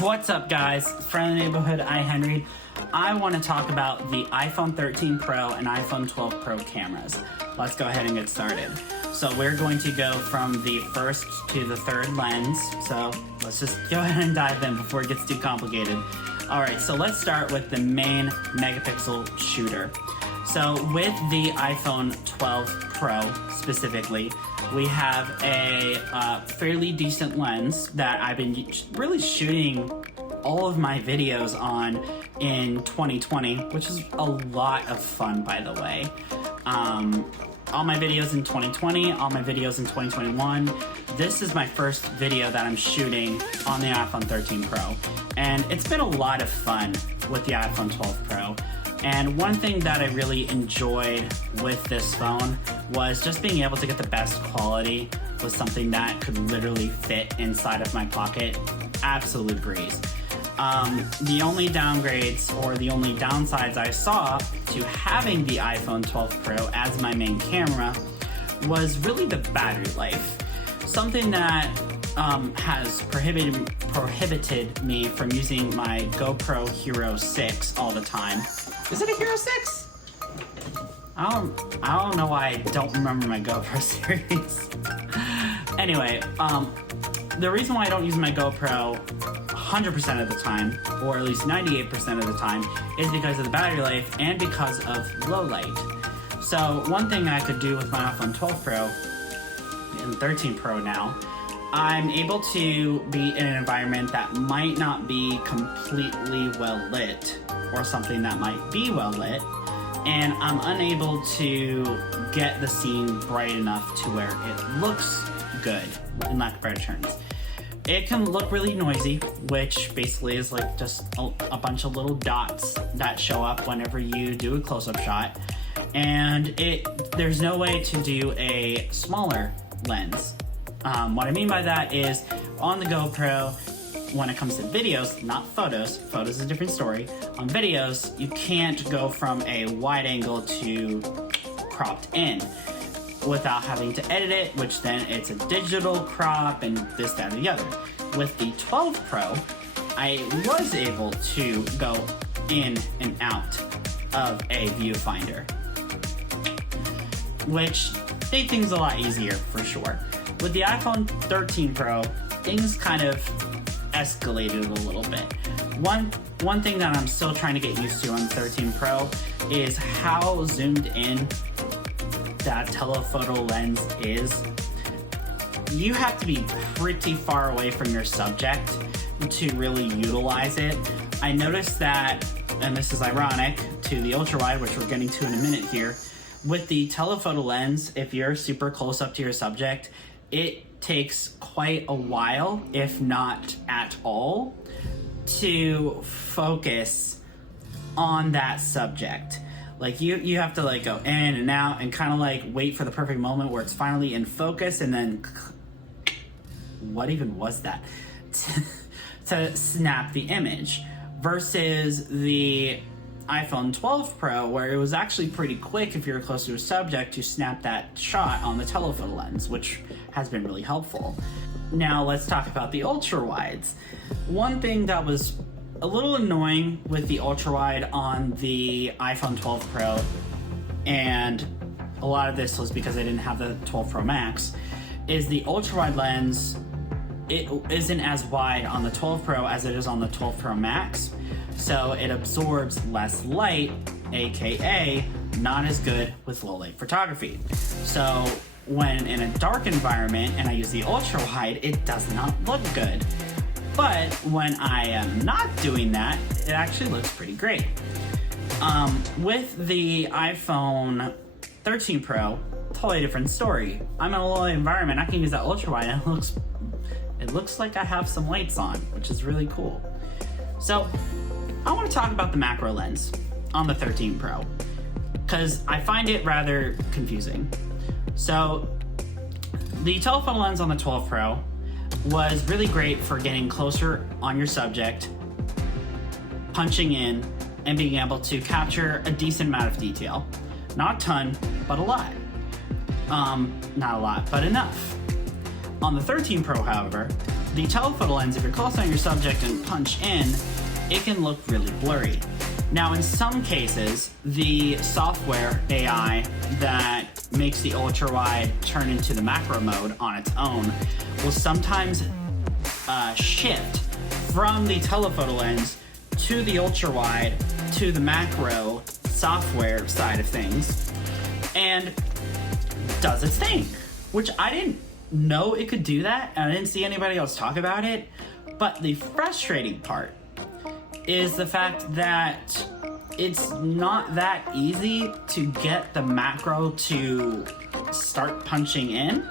What's up, guys? Friendly neighborhood iHenry. I want to talk about the iPhone 13 Pro and iPhone 12 Pro cameras. Let's go ahead and get started. So we're going to go from the first to the third lens. So let's just go ahead and dive in before it gets too complicated. All right, so let's start with the main megapixel shooter. So with the iPhone 12 Pro specifically, we have a fairly decent lens that I've been really shooting all of my videos on in 2020, which is a lot of fun, by the way. All my videos in 2020, all my videos in 2021. This is my first video that I'm shooting on the iPhone 13 Pro, and it's been a lot of fun with the iPhone 12 Pro. And one thing that I really enjoyed with this phone was just being able to get the best quality with something that could literally fit inside of my pocket. Absolute breeze. The only downgrades or the only downsides I saw to having the iPhone 12 Pro as my main camera was really the battery life. Something that has prohibited me from using my GoPro Hero 6 all the time. Is it a Hero 6? I don't know why I don't remember my GoPro series. Anyway, the reason why I don't use my GoPro 100% of the time, or at least 98% of the time, is because of the battery life and because of low light. So one thing I could do with my iPhone 12 Pro and 13 Pro now, I'm able to be in an environment that might not be completely well lit, or something that might be well lit, and I'm unable to get the scene bright enough to where it looks good, in lack of better terms. It can look really noisy, which basically is like just a bunch of little dots that show up whenever you do a close-up shot, and there's no way to do a smaller lens. What I mean by that is, on the GoPro, when it comes to videos, not photos is a different story. On videos, you can't go from a wide angle to cropped in without having to edit it, which then it's a digital crop and this, that, and the other. With the 12 Pro, I was able to go in and out of a viewfinder, which made things a lot easier for sure. With the iPhone 13 Pro, things kind of escalated a little bit. One thing that I'm still trying to get used to on 13 Pro is how zoomed in that telephoto lens is. You have to be pretty far away from your subject to really utilize it. I noticed that, and this is ironic to the ultra wide, which we're getting to in a minute here, with the telephoto lens, if you're super close up to your subject, it takes quite a while, if not at all, to focus on that subject. Like you have to like go in and out and kind of like wait for the perfect moment where it's finally in focus, and then what even was that? to snap the image, versus the iPhone 12 Pro, where it was actually pretty quick if you're close to a subject to snap that shot on the telephoto lens, which has been really helpful. Now let's talk about the ultra wides. One thing that was a little annoying with the ultra wide on the iPhone 12 Pro, and a lot of this was because I didn't have the 12 Pro Max, is the ultra wide lens, it isn't as wide on the 12 Pro as it is on the 12 Pro Max. So it absorbs less light, aka not as good with low light photography. So when in a dark environment and I use the ultra wide, it does not look good. But when I am not doing that, it actually looks pretty great. With the iPhone 13 Pro, totally different story. I'm in a low light environment, I can use that ultra wide and it looks like I have some lights on, which is really cool. So I want to talk about the macro lens on the 13 Pro, because I find it rather confusing. So the telephoto lens on the 12 Pro was really great for getting closer on your subject, punching in, and being able to capture a decent amount of detail. Not a ton, but a lot. Not a lot, but enough. On the 13 Pro, however, the telephoto lens, if you're close on your subject and punch in, it can look really blurry. Now, in some cases, the software AI that makes the ultra-wide turn into the macro mode on its own will sometimes shift from the telephoto lens to the ultra-wide to the macro software side of things and does its thing, which I didn't know it could do that, and I didn't see anybody else talk about it. But the frustrating part is the fact that it's not that easy to get the macro to start punching in.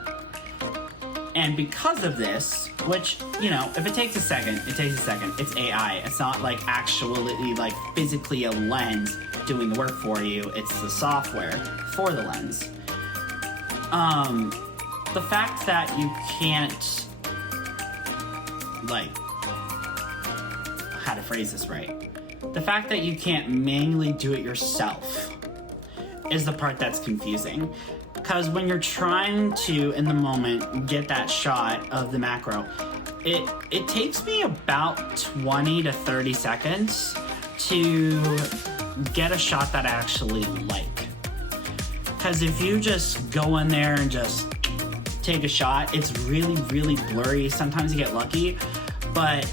And because of this, which, you know, if it takes a second, it takes a second. It's AI. It's not like actually like physically a lens doing the work for you. It's the software for the lens. The fact that you can't, like, how to phrase this right? The fact that you can't manually do it yourself is the part that's confusing. Because when you're trying to, in the moment, get that shot of the macro, it takes me about 20 to 30 seconds to get a shot that I actually like. Because if you just go in there and just take a shot, it's really, really blurry. Sometimes you get lucky, but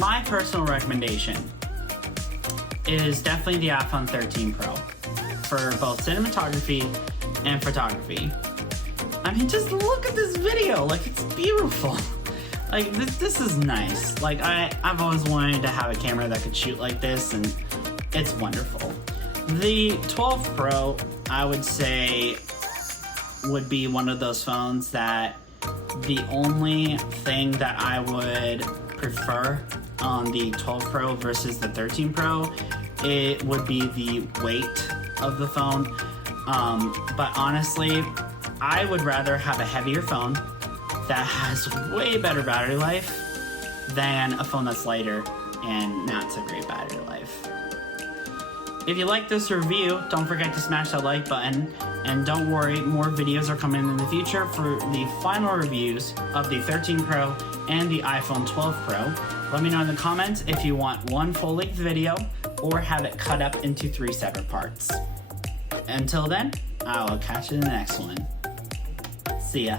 my personal recommendation is definitely the iPhone 13 Pro for both cinematography and photography. I mean, just look at this video. Like, it's beautiful. Like, this is nice. Like, I've always wanted to have a camera that could shoot like this, and it's wonderful. The 12 Pro, I would say, would be one of those phones that the only thing that I would prefer on the 12 Pro versus the 13 Pro, it would be the weight of the phone. But honestly, I would rather have a heavier phone that has way better battery life than a phone that's lighter and not so great battery life. If you like this review, don't forget to smash that like button, and don't worry, more videos are coming in the future for the final reviews of the 13 Pro and the iPhone 12 Pro. Let me know in the comments if you want one full-length video or have it cut up into 3 separate parts. Until then, I will catch you in the next one. See ya.